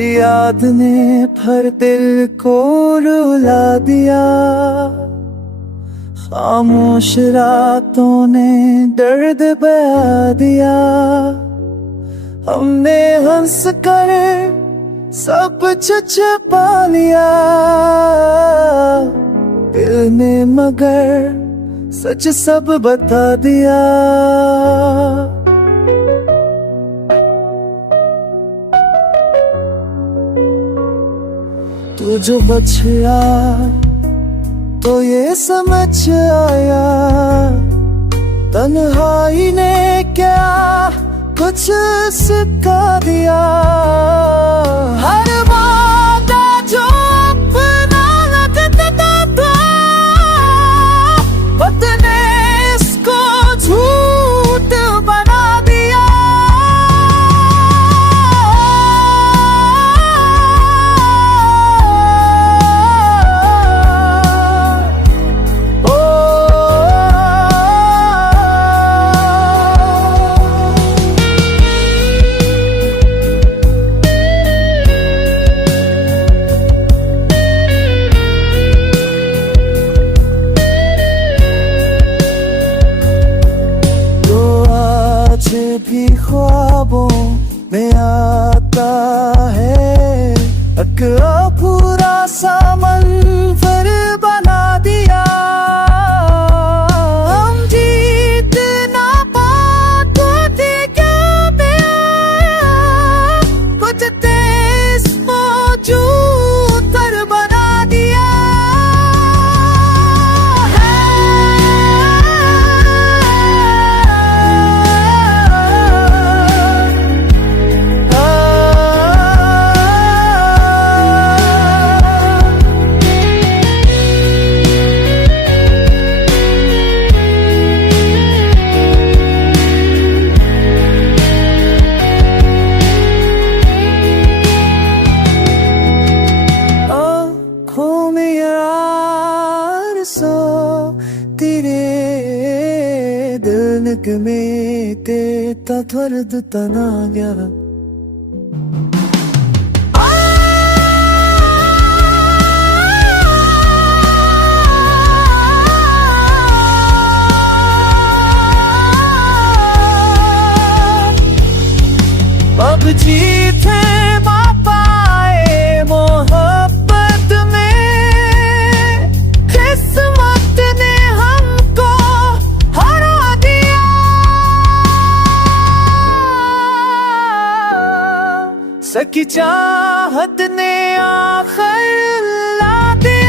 तेरी याद ने भर दिल को रुला दिया, खामोश रातों ने दर्द बया दिया। हमने हंस कर सब छुपा लिया दिल ने, मगर सच सब बता दिया। तू जो बचा तो ये समझ आया, तन्हाई ने क्या कुछ सिखा दिया। हर वादा जो अपना लगता था, वक्त ने इसको झूठ बना दिया। भी ख्वाबों में आता है, अकरा पूरा सा मंजर बना दिया। हम जीत ना पाते क्या दिया, कुछ तेज मौजूद कर बना दिया। तेरे दिल में तेरा दर्द तना गया। अब जीते पाए मोहब्बत में, किस्मत ने हमको हरा दिया। सकी चाहत ने आखिर ला दिया।